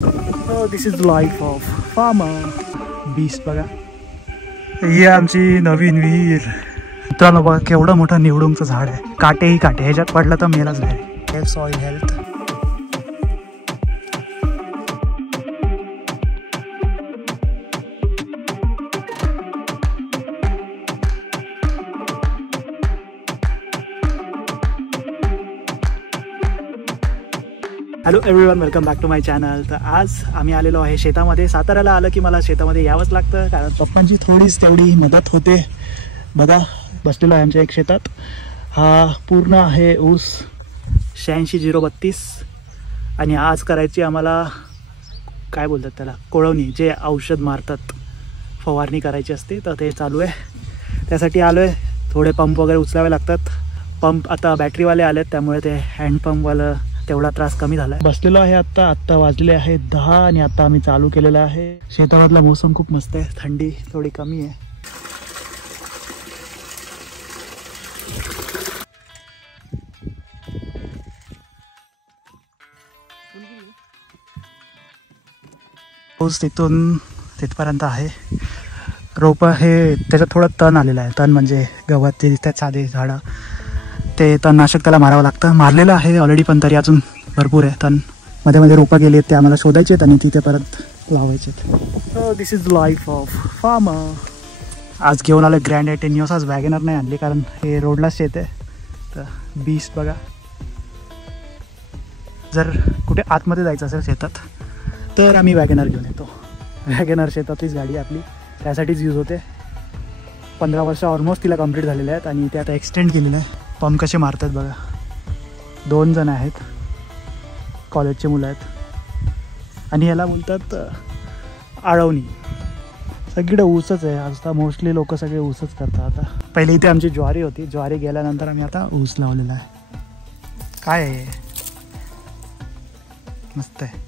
This is life of farmer beast. बघा ही आमची नवीन विहीर. मित्रांनो बघा केवढं मोठं निवडुंगचं झाड आहे. काटेही काटे, ह्याच्यात पडलं तर मेलाच नाही. Soil health. Hello everyone, welcome back to my channel. तर आज आम्ही आलेलो आहे शेतामध्ये. साताऱ्याला आलं की मला शेतामध्ये यावंच लागतं, कारण पप्पांची थोडीच तेवढी मदत होते. बघा बसलेलो आहे आमच्या एक शेतात. हा पूर्ण आहे ऊस 86-032. आणि आज करायची आम्हाला काय बोलतात त्याला, कोळवणी, जे औषध मारतात, फवारणी करायची असते. तर ते चालू आहे, त्यासाठी आलो आहे. थोडे पंप वगैरे उचलावे लागतात. पंप आता बॅटरीवाले आलेत, त्यामुळे ते हँडपंपवालं तेवढा त्रास कमी झाला आहे. बसलेलो आहे आत्ता वाजले आहे 10 आणि आता आम्ही चालू केलेलं आहे. शेतामधला मोसम खूप मस्त आहे, थंडी थोडी कमी आहे. पाऊस तिथून तिथपर्यंत आहे. रोपं हे त्याच्यात थोडं तण आलेलं आहे. तण म्हणजे गवत ते दिसतात साधे झाडं, ते तणनाशक त्याला मारावं लागतं. मारलेलं आहे ऑलरेडी, पण तरी अजून भरपूर आहे तण. मध्ये मध्ये रोपं गेली आहेत, ते आम्हाला शोधायचे आहेत आणि तिथे परत लावायचे आहेत. This is life of farmer. आज घेऊन आलं ग्रँड एटेनियोस. आज वॅगनर नाही आणली, कारण हे रोडलाच शेत आहे. तर बीस्ट बघा. जर कुठे आतमध्ये जायचं असेल शेतात तर आम्ही वॅगनर घेऊन येतो. वॅगनर शेतातलीच गाडी आपली, त्यासाठीच यूज होते. 15 वर्ष ऑलमोस्ट तिला कंप्लीट झालेले आहेत आणि ते आता एक्सटेंड केलेलं आहे. पंप कसे मारतात बघा. 2 जण आहेत, कॉलेजचे मुलं आहेत. आणि याला बोलतात आळवणी. सगळीकडे ऊसच आहे. आता मोस्टली लोक सगळे ऊसच करतात. आता पहिले इथे आमची ज्वारी होती. ज्वारी गेल्यानंतर आम्ही आता ऊस लावलेला आहे. काय आहे, मस्त आहे.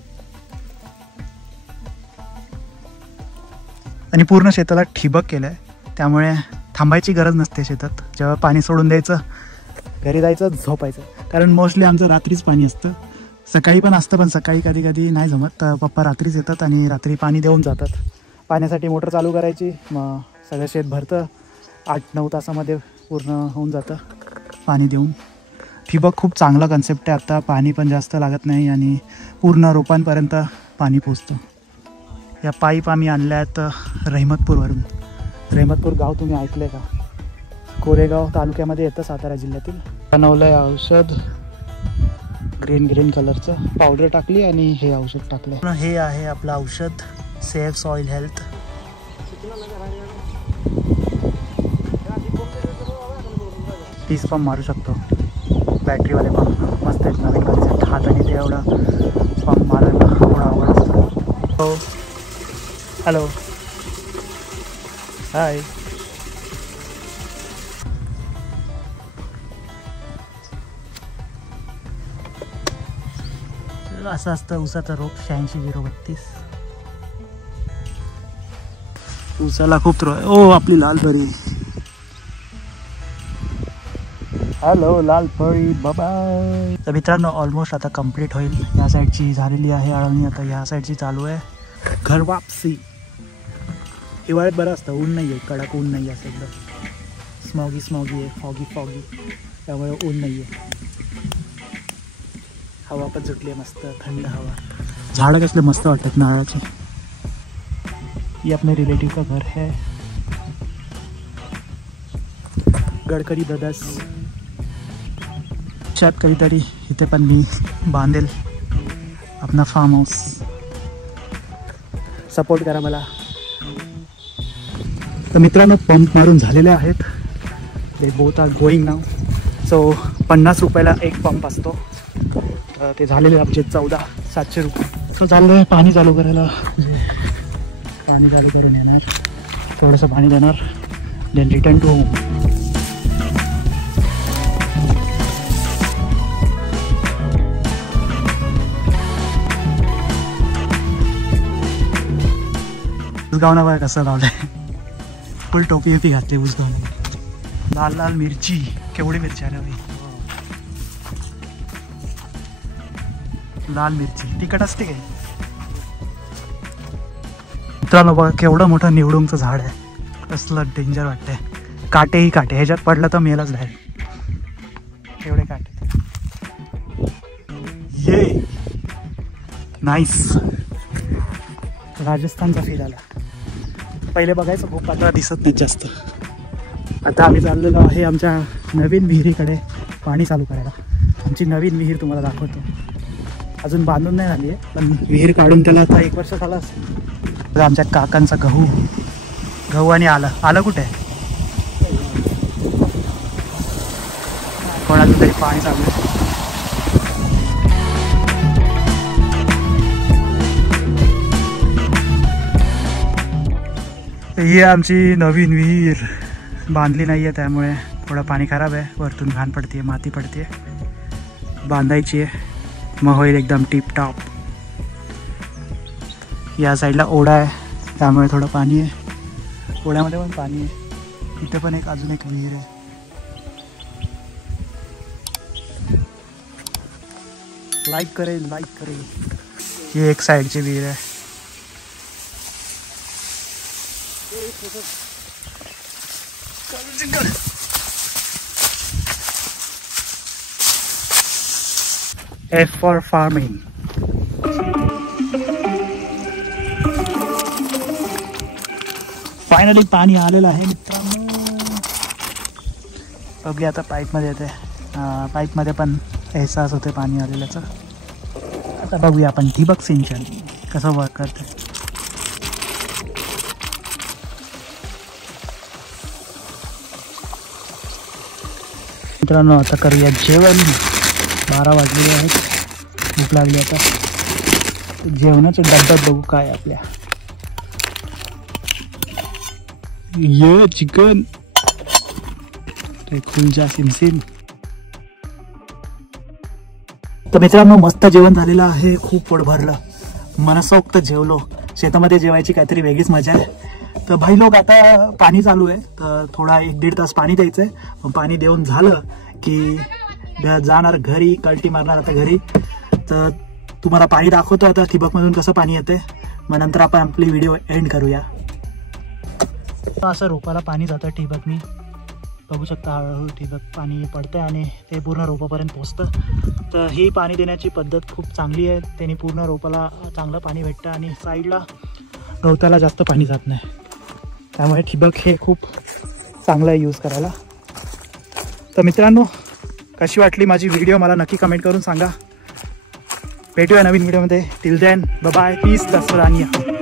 आणि पूर्ण शेताला ठिबक केलं आहे, त्यामुळे थांबायची गरज नसते शेतात. जेव्हा पाणी सोडून द्यायचं, घरी जायचं, झोपायचं. कारण मोस्टली आमचं रात्रीच पाणी असतं. सकाळी पण असतं, पण सकाळी कधी कधी नाही जमत, तर पप्पा रात्रीच येतात आणि रात्री पाणी देऊन जातात. पाण्यासाठी मोटर चालू करायची, मग सगळं शेत भरतं. 8-9 तासामध्ये पूर्ण होऊन जातं पाणी देऊन. ठिबक खूप चांगला कन्सेप्ट आहे. आता पाणी पण जास्त लागत नाही आणि पूर्ण रोपांपर्यंत पाणी पोचतं. या पाईप आम्ही आणल्या आहेत रहिमतपूरवरून. रहिमतपूर गाव तुम्ही ऐकलं आहे का? कोरेगाव तालुक्यामध्ये येतं, सातारा जिल्ह्यातील. बनवलं आहे औषध ग्रीन कलरचं. पावडर टाकली आणि हे औषध टाकलं. हे आहे आपलं औषध सेव्ह सॉइल हेल्थ. 30 पंप मारू शकतो. बॅटरीवाले पंप मस्त आहेत, नवीन कन्सेप्ट. हाताने ते एवढा पंप मारायला थोडा आवड असतो. हॅलो, हाय. असं असतं ऊसाचा रोप 86-032. ऊसाला खूप त्रास. ओ आपली लाल परी. हॅलो लाल परी बाबा. तर मित्रांनो ऑलमोस्ट आता कंप्लीट होईल. या साईडची झालेली आहे आळवणी, आता या साईडची चालू आहे. घर वापसी. हिवाळ्यात बरं असतं, ऊन नाही आहे, कडक ऊन नाही आहे. असं एकदम स्मॉगी आहे, फॉगी, त्यामुळे ऊन नाही आहे. हवा पण सुटली आहे, मस्त थंड हवा. झाडं कसले मस्त वाटतात नारळाचे. ये अपने रिलेटिव का घर है, गडकरी ब्रदर्स. शायद कधीतरी इथे पण मी बांधेल आपला फार्म हाऊस. सपोर्ट करा मला. तर मित्रांनो पंप मारून झालेले आहेत. दे बोथ आर गोईंग नाव. सो 50 रुपयाला एक पंप असतो. ते झालेले आमचे 14,700 रुपये. सो चाललं आहे पाणी चालू करायला. पाणी चालू करून येणार, थोडंसं पाणी देणार, देन रिटर्न टू होम. उसगावना बघा कसं लावलंय. फुल टोपी घातली उसगावना. लाल मिरची. केवढी मिरची आल्या बाई. लाल मिरची तिखट असते काय? मित्रांनो बघा केवढं मोठं निवडुंगचं झाड आहे. कसलं डेंजर वाटतंय. काटेही काटे, ह्याच्यात पडलं तर मेलच डायरेक्ट. एवढे काटे. ये नाईस. राजस्थानचा फील आला. पहिले बघायचं खूप, आता दिसत नाही जास्त. आता आम्ही चाललेलो आहे आमच्या नवीन विहिरीकडे पाणी चालू करायला. आमची नवीन विहीर तुम्हाला दाखवतो. अजून बांधून नाही झाली आहे, पण विहीर काढून त्याला आता 1 वर्ष झालं असेल. आमच्या काकांचा गहू आणि आलं कुठे आहे? कोणाचं तरी पाणी चालू आहे. ही आमची नवीन विहीर बांधली नाही आहे, त्यामुळे थोडं पाणी खराब आहे. वरतून घाण पडते, माती पडते. बांधायची आहे, मग होईल एकदम टिपटॉप. या साईडला ओढा आहे, त्यामुळे थोडं पाणी आहे. ओढ्यामध्ये पण पाणी आहे. इथे पण अजून एक विहीर आहे. लाईक करेल. ही एक साईडची विहीर आहे. F for farming. फायनली पाणी आलेलं आहे मित्रांनो. बघूया आता पाईपमध्ये येते. पाईपमध्ये पण एहसास होते पाणी आलेल्याचा. आता बघूया आपण ठिबक सिंचन कसं वर्क करते. मित्रांनो आता करूया जेवण. 12 वाजलेले आहेत. भूक लागली आता. जेवणाच्या डब्यात बघू काय आपल्या. ये चिकन खुलजा सिमसिम. तर मित्रांनो मस्त जेवण झालेलं आहे. खूप पोट भरलं, मनसोक्त जेवलो. शेतामध्ये जेवायची काहीतरी वेगळीच मजा आहे. तर भाई लोक आता पाणी चालू आहे, तर थोडा 1-1.5 तास पाणी द्यायचं आहे. पाणी देऊन झालं की जाणार घरी, कल्टी मारणार आता घरी. तर तुम्हाला पाणी दाखवतो आता ठिबकमधून कसं पाणी येते. मग नंतर आपण आपली व्हिडिओ एंड करूया. असं रोपाला पाणी जातं ठिबकनी. बघू शकता हळूहळू ठिबक पाणी पडतं आणि ते पूर्ण रोपापर्यंत पोचतं. तर ही पाणी देण्याची पद्धत खूप चांगली आहे. त्याने पूर्ण रोपाला चांगलं पाणी भेटतं आणि साईडला गवताला जास्त पाणी जात नाही. त्यामुळे ठिबक हे खूप चांगलं आहे यूज करायला. तर मित्रांनो कशी वाटली माझी व्हिडिओ मला नक्की कमेंट करून सांगा. भेटूया नवीन व्हिडिओमध्ये. Till then bye bye. Peace. तस्वरानिया.